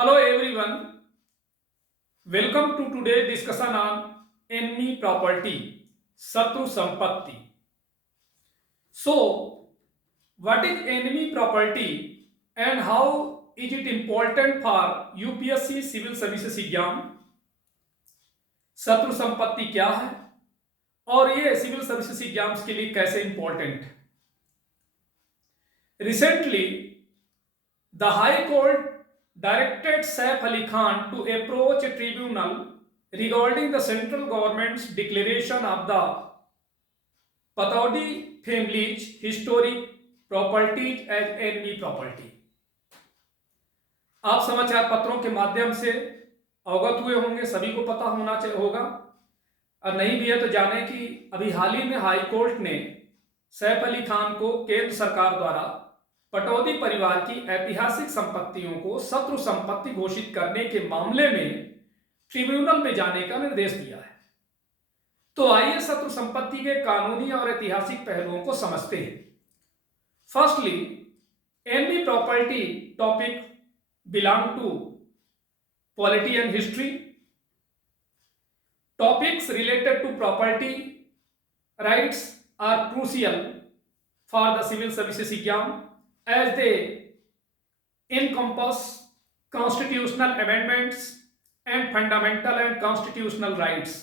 Hello everyone, welcome to today's discussion on enemy property, Satru Sampatti. So, what is enemy property and how is it important for UPSC Civil Services exam? शत्रु संपत्ति क्या है और ये civil services exams के लिए कैसे important है? Recently, the High Court directed Saif Ali Khan to approach a tribunal regarding the central government's declaration of the Pataudi family's historic properties as enemy property. आप समाचार पत्रों के माध्यम से अवगत हुए होंगे, सभी को पता होना चाहिए होगा, और नहीं भी है तो जाने कि अभी हाल ही में हाई कोर्ट ने सैफ अली खान को केंद्र सरकार द्वारा पटौदी परिवार की ऐतिहासिक संपत्तियों को शत्रु संपत्ति घोषित करने के मामले में ट्रिब्यूनल में जाने का निर्देश दिया है। तो आइए शत्रु संपत्ति के कानूनी और ऐतिहासिक पहलुओं को समझते हैं। Firstly, enemy property topic belong to polity and history. Topics related to property rights are crucial for the civil services exam as they encompass constitutional amendments and fundamental and constitutional rights.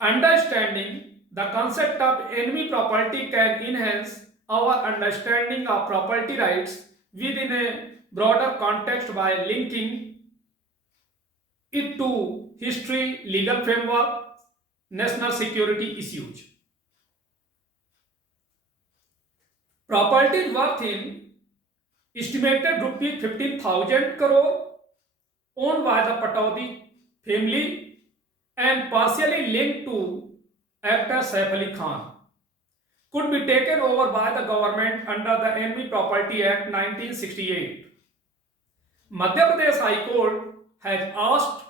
Understanding the concept of enemy property can enhance our understanding of property rights within a broader context by linking it to history, legal framework, national security issues. Property worth in estimated rupees 15,000 crore owned by the Pataudi family and partially linked to actor Saif Ali Khan could be taken over by the government under the Enemy Property Act 1968. Madhya Pradesh High Court has asked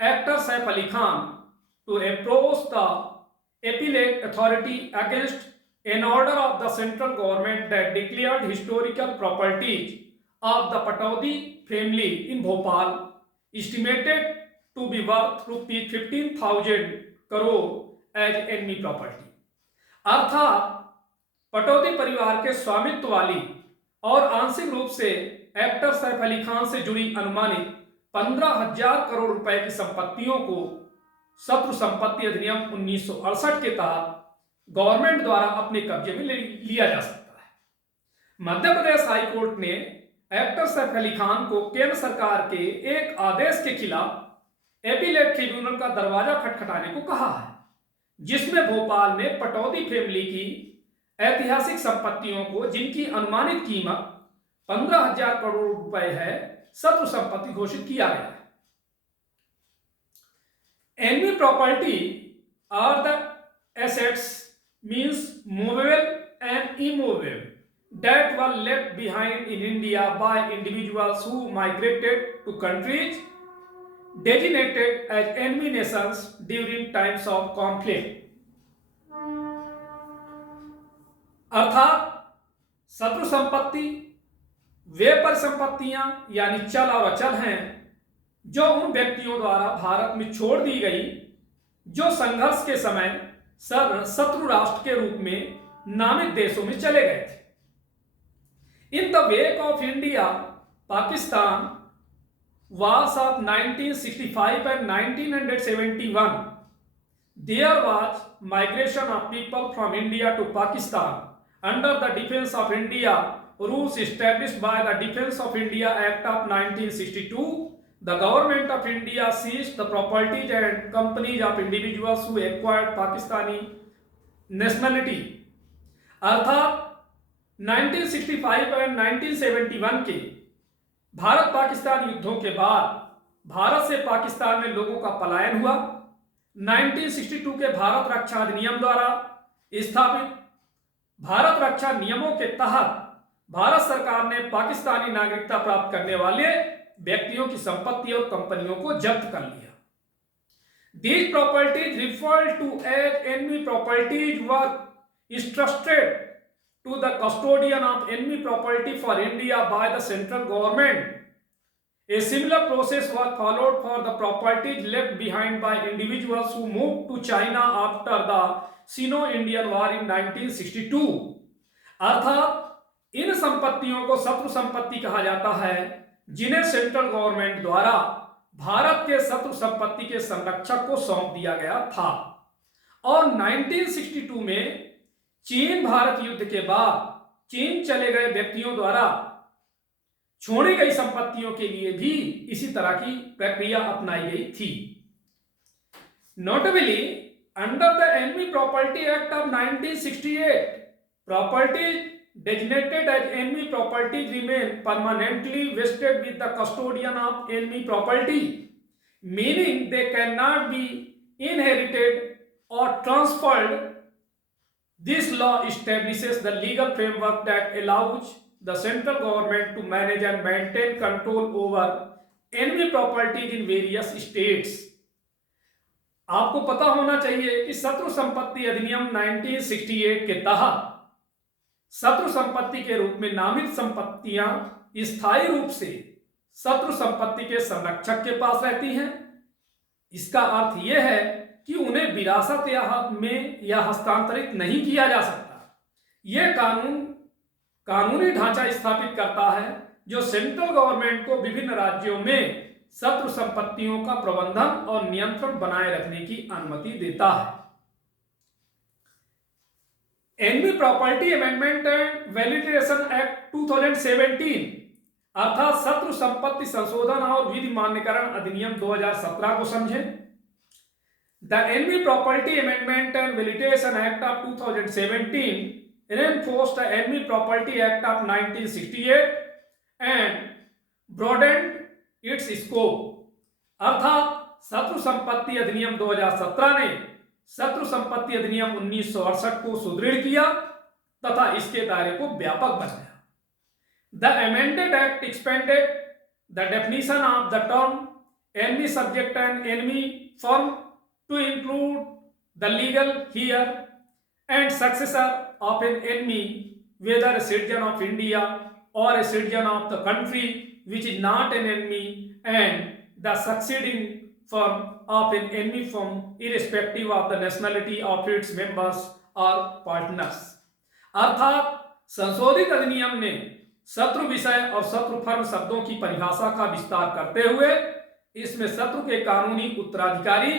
actor Saif Ali Khan to approach the appellate authority against an order of the central government that declared historical properties of the Pataudi family in Bhopal estimated to be worth rupees 15,000 crore as enemy property. अर्थात पटौदी परिवार के स्वामित्व वाली और आंशिक रूप से actor Saif Ali Khan से जुड़ी अनुमानित 15,000 करोड़ रुपए की संपत्तियों को शत्रु संपत्ति अधिनियम 1968 के तहत गवर्नमेंट द्वारा अपने कब्जे में लिया जा सकता है। मध्य प्रदेश हाई कोर्ट ने एक्टर सैफ अली खान को केंद्र सरकार के एक आदेश के खिलाफ एपीलेट ट्रिब्यूनल का दरवाजा खटखटाने को कहा है, जिसमें भोपाल में पटौदी फैमिली की ऐतिहासिक संपत्तियों को, जिनकी अनुमानित कीमत 15,000 करोड़ रुपए है, शत्रु संपत्ति घोषित किया गया है। Enemy property are the assets, means movable and immovable, that were left behind in India by individuals who migrated to countries designated as enemy nations during times of conflict. अर्थात शत्रु संपत्ति वे परिसंपत्तियां यानी चल और अचल हैं जो उन व्यक्तियों द्वारा भारत में छोड़ दी गई जो संघर्ष के समय शत्रु राष्ट्र के रूप में नामित देशों में चले गए थे। In the wake of India Pakistan wars of 1965 and 1971, there was migration of people from India to Pakistan under the Defence of India rules established by the Defence of India Act of 1962. The government of India seized the properties and companies of individuals who acquired Pakistani nationality. अर्थात 1965 और 1971 के भारत पाकिस्तान युद्धों के बाद भारत से पाकिस्तान में लोगों का पलायन हुआ। 1962 के भारत रक्षा अधिनियम द्वारा स्थापित भारत रक्षा नियमों के तहत भारत सरकार ने पाकिस्तानी नागरिकता प्राप्त करने वाले व्यक्तियों की संपत्ति और कंपनियों को जब्त कर लिया। These properties referred to as enemy properties were entrusted to the custodian of enemy property for India by the central government A similar process was followed for the properties left behind by individuals who moved to China after the Sino-Indian War in 1962. अर्थात इन संपत्तियों को शत्रु संपत्ति कहा जाता है जिन्हें central government द्वारा भारत के शत्रु संपत्ति के संरक्षक को सौंप दिया गया था। और 1962 में चीन भारत युद्ध के बाद चीन चले गए व्यक्तियों द्वारा छोड़ी गई संपत्तियों के लिए भी इसी तरह की प्रक्रिया अपनाई गई थी। Notably under the enemy property act of 1968, प्रॉपर्टी designated as enemy properties remain permanently vested with the custodian of enemy property, meaning they cannot be inherited or transferred. This law establishes the legal framework that allows the central government to manage and maintain control over enemy properties in various states. आपको पता होना चाहिए कि शत्रु संपत्ति अधिनियम 1968 के तहत शत्रु संपत्ति के रूप में नामित संपत्तियां स्थायी रूप से शत्रु संपत्ति के संरक्षक के पास रहती हैं। इसका अर्थ यह है कि उन्हें विरासत या हस्तांतरित नहीं किया जा सकता। यह कानूनी ढांचा स्थापित करता है जो सेंट्रल गवर्नमेंट को विभिन्न राज्यों में शत्रु संपत्तियों का प्रबंधन और नियंत्रण बनाए रखने की अनुमति देता है। Enemy property amendment and validation act 2017 अर्थात शत्रु संपत्ति संशोधन और विधि मान्यकरण अधिनियम 2017 को समझें। The enemy property amendment and validation act of 2017 reinforced the Enemy Property Act of 1968 and broadened its scope. अर्थात शत्रु संपत्ति अधिनियम 2017 ने शत्रु संपत्ति अधिनियम 1968 को सुदृढ़ किया तथा इसके दायरे को व्यापक बनाया। The amended act expanded the definition of the term enemy subject and enemy firm to include the legal heir and successor of an enemy, whether a citizen of India or a citizen of the country which is not an enemy, and the succeeding firm of an enemy firm irrespective of the nationality of its members or partners. अर्थात संशोधित अधिनियम ने शत्रु विषय और शत्रु firm शब्दों की परिभाषा का विस्तार करते हुए इसमें शत्रु के कानूनी उत्तराधिकारी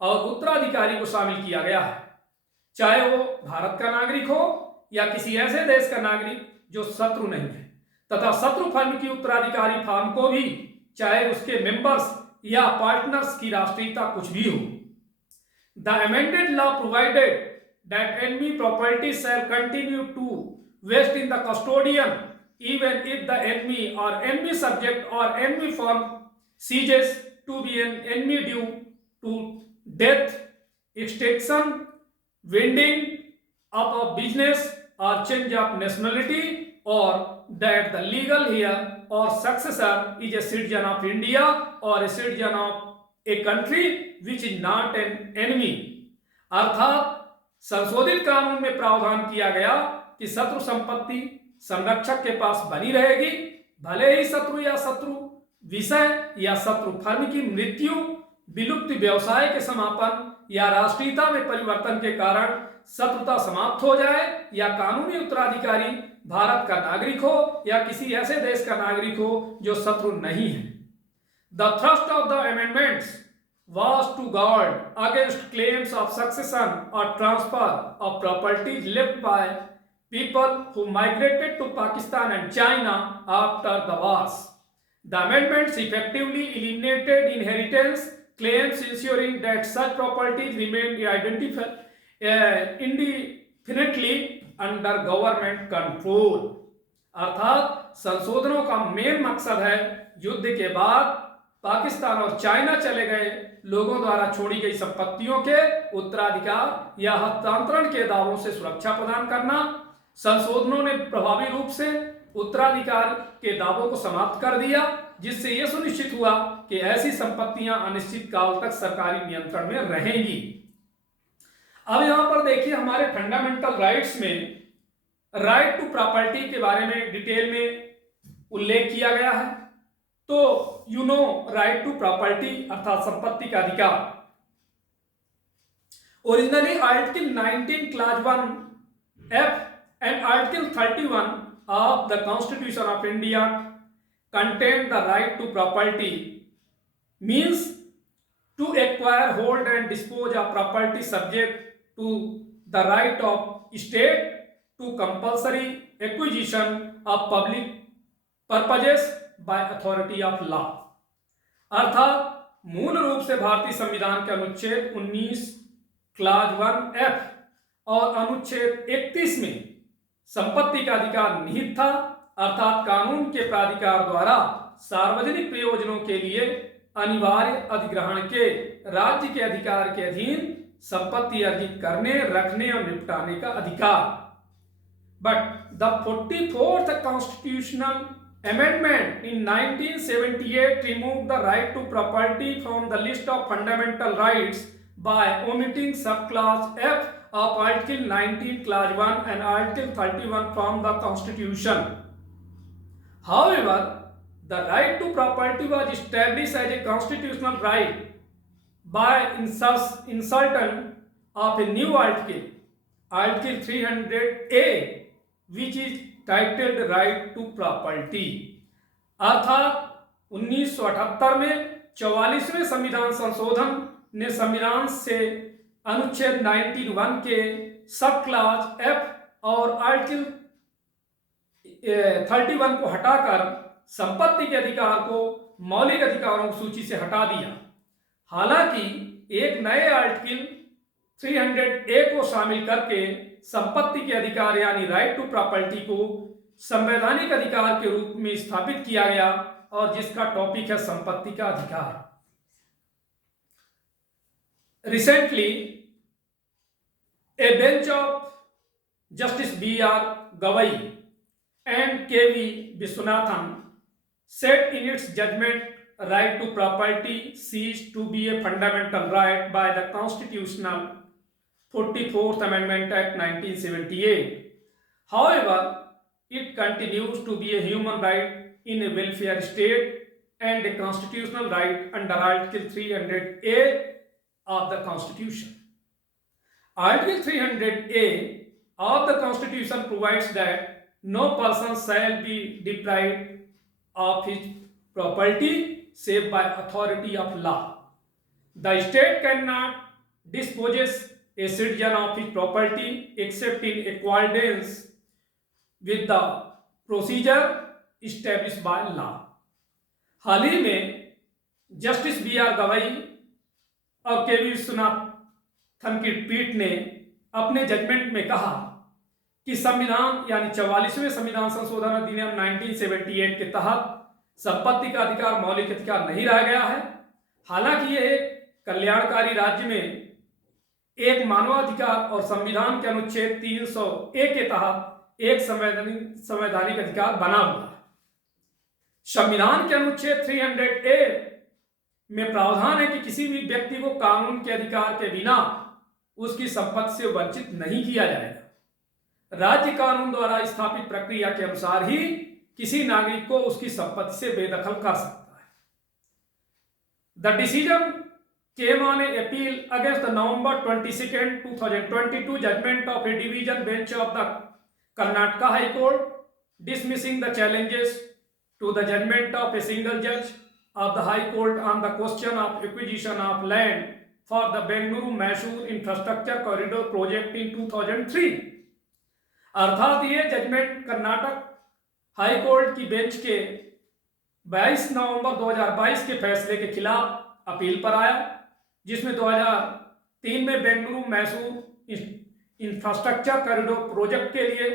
और उत्तराधिकारी को शामिल किया गया है, चाहे वो भारत का नागरिक हो या किसी ऐसे देश का नागरिक जो शत्रु नहीं है, तथा शत्रु फर्म की उत्तराधिकारी फर्म को भी चाहे उसके मेंबर्स या पार्टनर्स की राष्ट्रीयता कुछ भी हो। The amended law provided that enemy property shall continue to vest in the custodian even if the enemy or enemy subject or enemy firm ceases to be an enemy due to death, extinction, winding up of business or change of nationality, or that the legal heir or successor is a citizen of India or a citizen of a country which is not an enemy. अर्थात संशोधित कानून में प्रावधान किया गया कि शत्रु संपत्ति संरक्षक के पास बनी रहेगी, भले ही शत्रु या शत्रु विषय या शत्रु फर्म की मृत्यु, विलुप्त व्यवसाय के समापन या राष्ट्रीयता में परिवर्तन के कारण शत्रुता समाप्त हो जाए या कानूनी उत्तराधिकारी भारत का नागरिक हो या किसी ऐसे देश का नागरिक हो जो शत्रु नहीं है। The thrust of the amendments was to guard against claims of succession or transfer of properties left by people who migrated to Pakistan and China after the wars. The amendments effectively eliminated inheritance claims, ensuring that such properties remained indefinitely under government control. अर्थात संशोधनों का main मकसद है युद्ध के बाद पाकिस्तान और China चले गए लोगों द्वारा छोड़ी गई संपत्तियों के उत्तराधिकार या हस्तांतरण के दावों से सुरक्षा प्रदान करना। संशोधनों ने प्रभावी रूप से उत्तराधिकार के दावों को समाप्त कर दिया, जिससे यह सुनिश्चित हुआ कि ऐसी संपत्तियां अनिश्चित काल तक सरकारी नियंत्रण में रहेंगी। अब यहां पर देखिए हमारे फंडामेंटल राइट्स में राइट टू प्रॉपर्टी के बारे में डिटेल में उल्लेख किया गया है। तो you know right to property अर्थात संपत्ति का अधिकार। Originally article 19 clause 1 F and Article 31 of the Constitution of India contain the right to property, means to acquire, hold and dispose of property subject to the right of state to compulsory acquisition of public purposes by authority of law। अर्थात मूल रूप से भारतीय संविधान के अनुच्छेद 19 class 1F और अनुच्छेद 31 में संपत्ति का अधिकार निहित था, अर्थात कानून के प्राधिकार द्वारा सार्वजनिक प्रयोजनों के लिए अनिवार्य अधिग्रहण के राज्य के अधिकार के अधीन संपत्ति अर्जित करने, रखने और निपटाने का अधिकार। But the 44th constitutional amendment in 1978 removed the right to property from the list of fundamental rights by omitting subclass F of Article 19 clause 1 and Article 31 from the Constitution. However, the right to property was established as a constitutional right by insertion of a new article, Article 300A, which is titled right to property. अर्थात 1978 में 44वें संविधान संशोधन ने संविधान से अनुच्छेद 91 के सब क्लास F और आर्टिकल 31 को हटाकर संपत्ति के अधिकार को मौलिक अधिकारों की सूची से हटा दिया। हालांकि एक नए आर्टिकल 300A को शामिल करके संपत्ति के अधिकार यानी राइट टू प्रॉपर्टी को संवैधानिक अधिकार के रूप में स्थापित किया गया और जिसका टॉपिक है संपत्ति का अधिकार। Recently a bench of justice B.R. Gavai and K.V. Viswanathan said in its judgment right to property ceased to be a fundamental right by the constitutional 44th Amendment Act 1978. However, it continues to be a human right in a welfare state and a constitutional right under Article 300A of the Constitution. Article 300A of the Constitution provides that no person shall be deprived of his property save by authority of law. The state cannot dispossess a citizen of his property except in accordance with the procedure established by law. हाल ही में justice B.R. Gavai और K.V. Viswanathan की पीठ ने अपने judgement में कहा कि संविधान यानी 44वें संविधान संशोधन अधिनियम 1978 के तहत संपत्ति का अधिकार मौलिक अधिकार नहीं रह गया है। हालांकि यह एक कल्याणकारी राज्य में एक मानवाधिकार और संविधान के अनुच्छेद 300A के तहत एक संवैधानिक अधिकार बना हुआ है। संविधान के अनुच्छेद 300A में प्रावधान है कि किसी भी व्यक्ति को कानून के अधिकार के बिना उसकी संपत्ति से वंचित नहीं किया जाएगा। राज्य कानून द्वारा स्थापित प्रक्रिया के अनुसार ही किसी नागरिक को उसकी संपत्ति से बेदखल कर सकता है। The decision came on an appeal against the November 22nd, 2022 judgment of a division bench of the Karnataka High Court, dismissing the challenges to the judgment of a single judge of the High Court on the question of acquisition of land for the Bengaluru-Mysore infrastructure corridor project in 2003। अर्थात ये judgement Karnataka high court की bench के 22 नवंबर 2022 के फैसले के खिलाफ appeal पर आया, जिसमें 2003 में Bengaluru Mysore infrastructure corridor project के लिए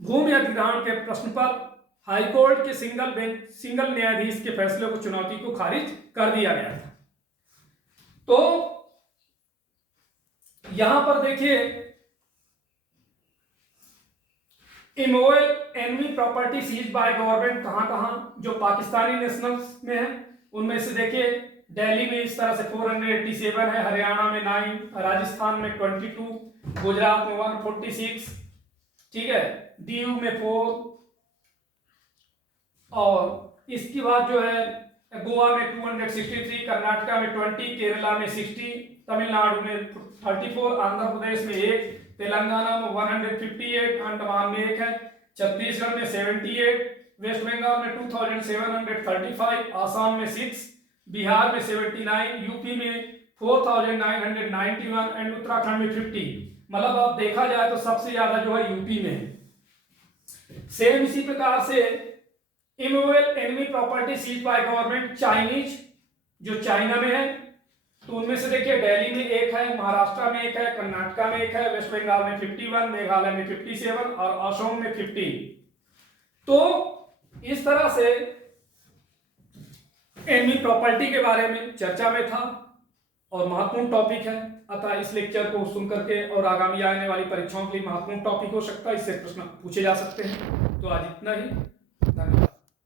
भूमि अधिग्रहण के प्रश्न पर हाईकोर्ट के सिंगल न्यायाधीश के फैसले को चुनौती को खारिज कर दिया गया था। तो यहां पर देखिए immovable enemy property seized by government कहां जो पाकिस्तानी नेशनल्स में है उनमें से देखिए दिल्ली में इस तरह से 487 है, हरियाणा में 9, राजस्थान में 22, गुजरात में 146, ठीक है, दीव में 4 और इसके बाद जो है गोवा में 263, कर्नाटका में 20, केरला में 60, तमिलनाडु में 34, आंध्र प्रदेश में 1, तेलंगाना में 158, अंडमान में 1 है, छत्तीसगढ़ में 78, वेस्ट बंगाल में 2735, आसाम में 6, बिहार में 79, यूपी में 4991 एंड उत्तराखंड में 50। मतलब अब देखा जाए तो सबसे ज्यादा जो है यूपी में है। सेम इसी प्रकार से immovable enemy property seized by government Chinese, जो चाइना में है, तो उनमें से देखिए दिल्ली में 1 है, महाराष्ट्र में 1 है, कर्नाटका में 1 है, वेस्ट बंगाल में 51, मेघालय में 57 और असम में 15। तो इस तरह से एनिमी प्रॉपर्टी के बारे में चर्चा में था और महत्वपूर्ण टॉपिक है। अतः इस लेक्चर को सुन करके और आगामी आने वाली परीक्षाओं के लिए महत्वपूर्ण टॉपिक हो सकता है, इससे प्रश्न पूछे जा सकते हैं। तो आज इतना ही, धन्यवाद।